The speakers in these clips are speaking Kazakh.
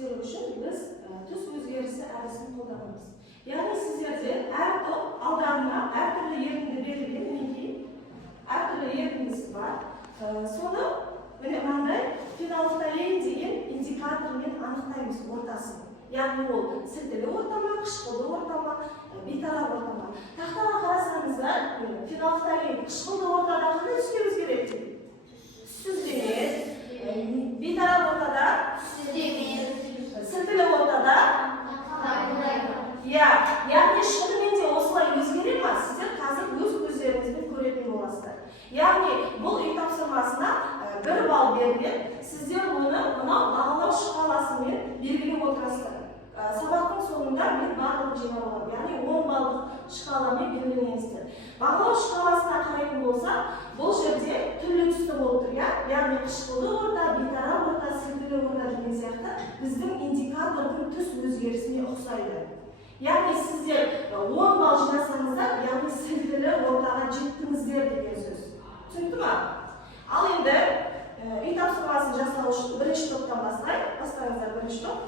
berу uchun biz tuz o'zgarishi adresini qo'llanamiz. Ya'ni sizlarda har top aldanma, har turli yerimda berilgan, meniki har turli yeringiz bor. So'ni mana bunday fenolftalein degan indikator bilan aniqlaymiz o'rtasini. Ya'ni u siltili o'rtama, qishqili o'rtama, betaraf o'rtama. Taxtaga qarasanizlar, fenolftalein qishqili o'rtada qanday tusga o'zgaradi? Süzgeniz, betaraf o'rtada, siltili o'rtada. Ya'ni shuni menga o'zlay o'zgarib emas, sizlar hozir o'z ko'zlaringizdan ko'radigan bo'lasizlar. Ya'ni bu uy topshirmasina 1 ball berilgan, sizlar buni mana бағалау шкаласымен belgilab o'tirasizlar. Sabaqning sonunda men barliq javob olaman. Ya'ni 10 ball shkalaмен belgilaysizlar. Бағалау шкаласына qaraydigan bo'lsa, bu yerda turli tusda bo'lib turgan, ya'ni qishqili o'rta, betaraf o'rta, siltili o'rta degan сияқты bizning indikatorning tus o'zgarishiga o'xshaydi. Ya'ni sizlar 10 ball jinasanizlar, ya'ni siltili o'rtaga jetdingizlar degan so'z. Tushundingmi? Al endi uy topshirmasini jasalash uchun birinchi topdan boshlaylik. Boshlaymiz birinchi top.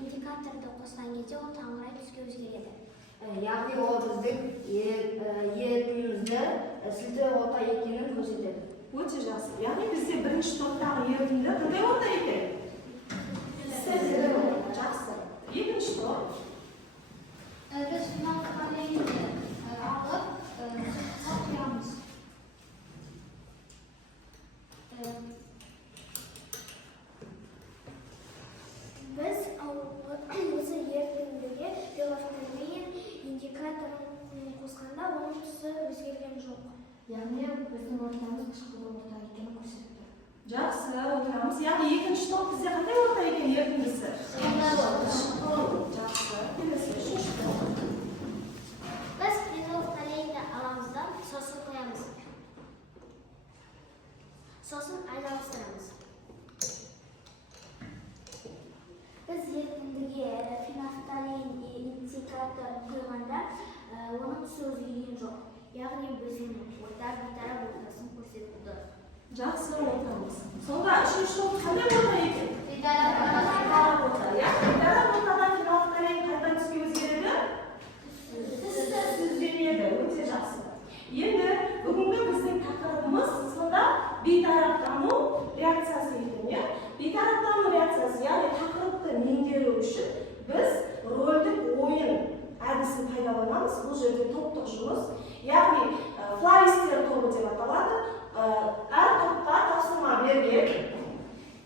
indikatorda qo'shgangacha u tang'ray tusga o'zgaradi. Ya'ni u bizning yerimizda siltili o'rta ekanini ko'rsatadi. O'ta yaxshi. Ya'ni bizga birinchi topdagi yerimizda qanday o'rta ekan? Siltili o'rta. Yaxshi. Ikkinchi top. Biz fenolftalein olib qo'yamiz. Biz o'zi yerimdagi fenolftalein indikatorini qo'shganda uning tusi o'zgargani yo'q. Ya'ni bizning o'rtamiz qishqili o'rta ekanini ko'rsatadi. Yaxshi, o'tiramiz. Ya'ni ikkinchi top bizga qanday o'rta ekan yerimizda? Yaxshi. Kelasi uchinchi top. Biz fenolftaleinni alamizda so'sni qo'yamiz. So'sni aylantiramiz. Biz yerimdagi fenolftalein indikator qo'yganda uning tusi o'zgargani yo'q. Ya'ni bizning o'rta betaraf o'rtasini ko'rsatadi. Yaxshi, o'tiramiz. Sonda uchinchi top qanday o'rta ekan? Betaraf o'rta. Ya'ni betaraf o'rtadan fenolftalein qanday tusga o'zgaradi? O'zgaradi. O'ta yaxshi. Endi bugungi bizning taqdirimiz sonda betarafdanu reaksiyasi ekan. Betarafdanu reaksiyasi, ya'ni taqdirni mengerish uchun biz rollik o'yin adresini foydalanamiz. Bu yerda top to'shimiz, ya'ni florister to'pi deb ataladi. Har topga topshirma bergan,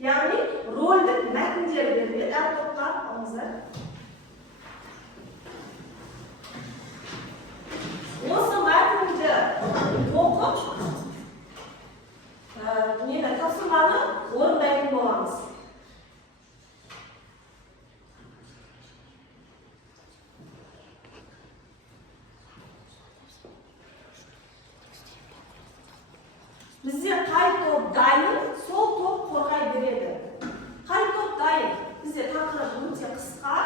ya'ni rollik matnlar beriladi. Har topga olingizlar. O'sha matnni o'qib, nima topshirmani o'rindaydigan bo'lamiz. Bizga qay top dayil, sol top qo'rqay beradi. Qay top dayil? Bizga taqdir o'ta qisqa.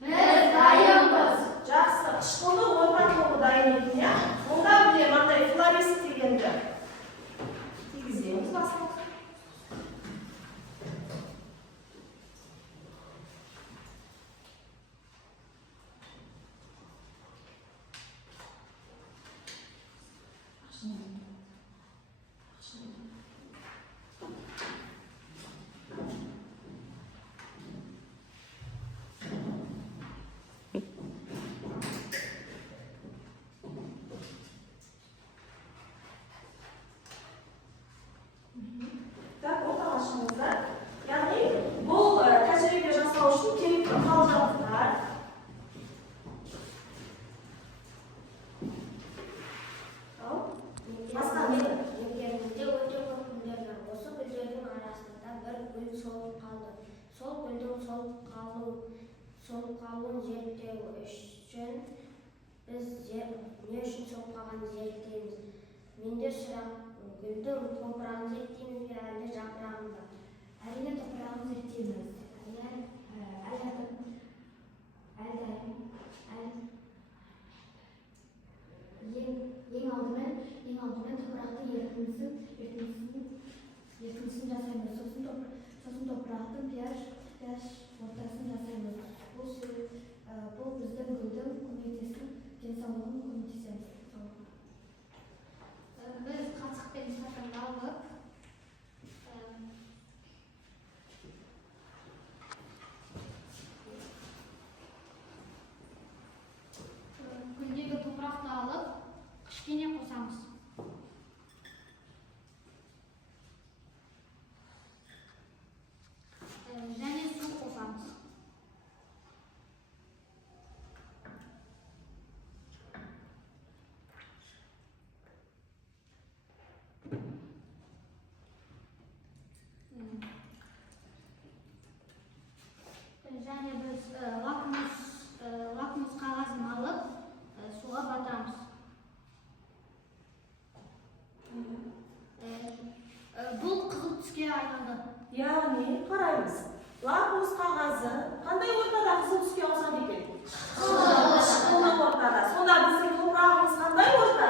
Biz dayilmiz. Yaxshi, qishqili o'rta to'g'ri dayil ekan. Unda bunday bunday florist deganda tegizamiz masalan. Ya'ni bu tajriba jasoq uchun kerakli hujjatlar. Masalan, Yerimizda o'ta ko'p gullar bo'lsa, gullarning orasida bir gul so'lib qoldi. Sol qolgan yerda uchun Biz ne үшін соғып қалғанын зерттейміз. Менде сұрақ, гүлдің топырағын зерттейміз бе, әлде жапырағын ба? Әрине топырағын зерттейміз. Ең алдымен топырақтың ерітіндісін жасаймыз. Сосын топырақтың pH ортасын жасаймыз. Бұл біздің гүлдің денсаулығын көмектесеміз. Biz qatiqpен стаканға алып, гүлдегі топырақты алып, кішкене қосамыз. Және су қосамыз. Және біз лакмус қағазын алып, суға батырамыз. Бұл қызыл түске айналды. Яғни, қараймыз. Лакмус қағазы қандай ортада қызыл түске ауысады екен? Қышқылды ортада. Сонда біздің топырағымыз қандай орта?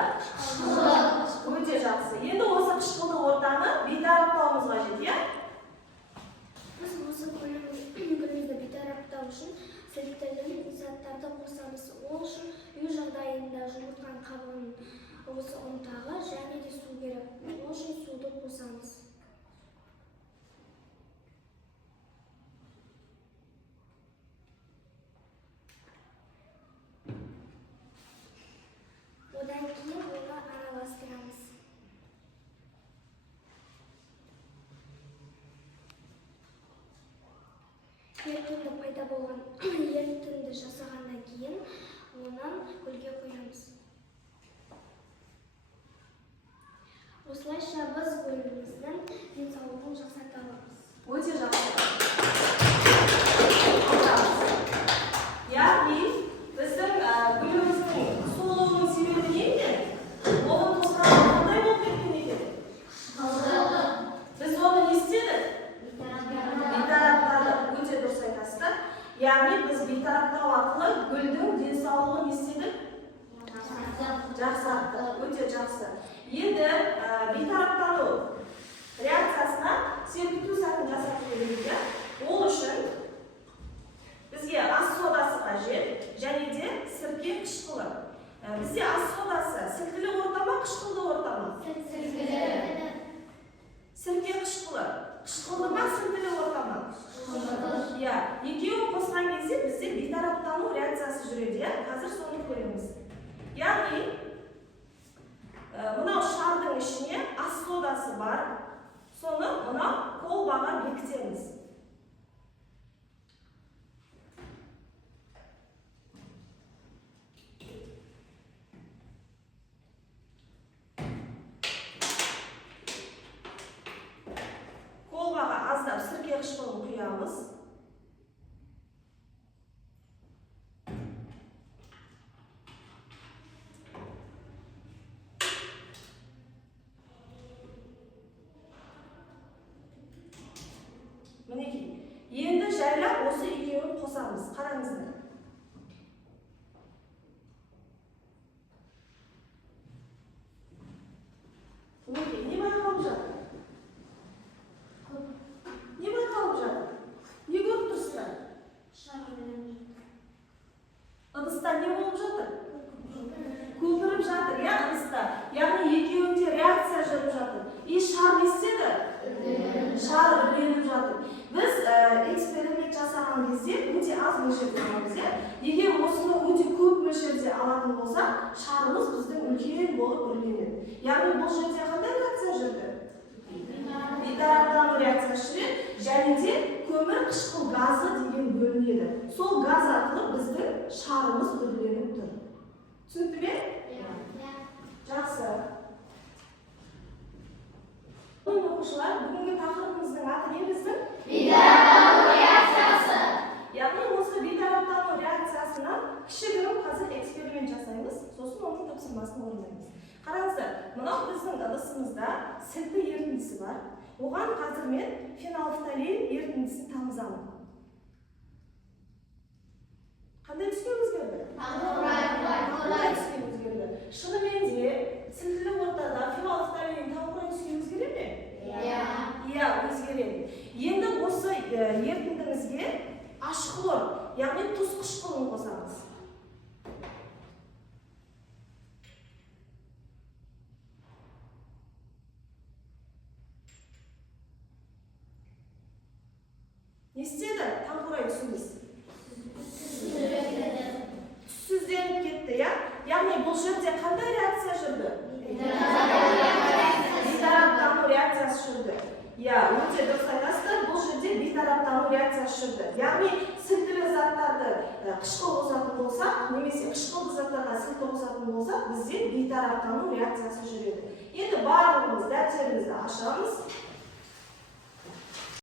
Өте жақсы. Енді осы қышқылды ортаны бейтараптауымыз қажет, иә? Біз осы гүлімізді бейтараптау үшін зерттелген заттарды қосамыз. Ол үшін үй жағдайында жұмыртқан қабығының осы ұнтағы және де су керек. Ол үшін суды қосамыз. Одан кейін оны араластырамыз. Ерітінді пайда болған ерітінді жасағаннан кейін оны гүлге құямыз. Осылайша біз гүліміздің денсаулығын жақсарта аламыз. Өте жақсы. Яғни, біздің гүліміздің сұлулығының себебі не екен? Оның топырағы қандай болып кеткен екен? Біз оны не істедік? Бейтараптадық. Өте дұрыс айтасыздар. Яғни, біз бейтараптау арқылы гүлдің денсаулығын не істедік? Жақсарттық. Өте жақсы. Енді бейтараптану реакциясына серпіту сәтін жасап береміз. Ол үшін бізге ас содасы қажет және де сірке қышқылы. Бізде ас содасы сіркілі орта ма, қышқылды орта ма? Сірке қышқылы. Қышқылды ма, сіркілі орта ма? Иә, екеуін қосқан кезде бізде бейтараптану реакциясы жүреді. Қазір соны көреміз. Яғни, мынау шардың ішіне ас содасы бар. Соны мынау колбаға бекітеміз. Колбаға аздап сірке қышқылын құямыз. Мінекей, енді жайлап осы екеуін қосамыз. Қараңыздар. Мінекей, не байқалып жатыр? Не байқалып жатыр? Не көріп тұрсыздар? Ыдыста не болып жатыр? Көпіріп жатыр, иә, ыдыста. Яғни екеуінде реакция жүріп жатыр. И шар не істеді? Шар үрленіп жатыр. Біз эксперимент жасаған кезде өте аз мөлшерде аламыз. Егер осыны өте көп мөлшерде алатын болса, шарымыз біздің үлкен болып үрленеді. Яғни бұл жерде қандай реакция жүрді? Бейтараптану реакциясы жүреді және де көмір қышқыл газы деген бөлінеді. Сол газ арқылы біздің шарымыз үрленіп тұр. Түсінікті ме? Жақсы. Оқушылар, бүгінгі тақырыбымыздың аты не біздің? Бейтараптану реакциясы. Яғни осы бейтараптану реакциясынан кішігірім қазір эксперимент жасаймыз. тапсырмасын орындаймыз. Қараңыздар, мынау біздің ыдысымызда сілті ерітіндісі бар. Оған қазір мен фенолфталин ерітіндісін тамызамын. Қандай түске өзгерді? Таңқурай түске өзгерді. Шынымен де сілтілі ортада фенолфталин таңқурай түске өзгере ме? Иә, өзгереді. Енді осы ерітіндімізге ашхлор, яғни тұз қышқылын қосамыз. Не істеді таңқурай түсіміз? Түссізденіп кетті, я? Яғни бұл жерде қандай реакция жүрді? Бейтараптану реакциясы жүрді. Я, өте дұрыс айтасыздар, бұл жерде бейтараптану реакциясы жүрді. Яғни сілтілі заттарды қышқыл қосатын болсақ, немесе қышқылды заттарға сілті қосатын болсақ, бізде бейтараптану реакциясы жүреді. Енді барлығымыз дәптерімізді ашамыз.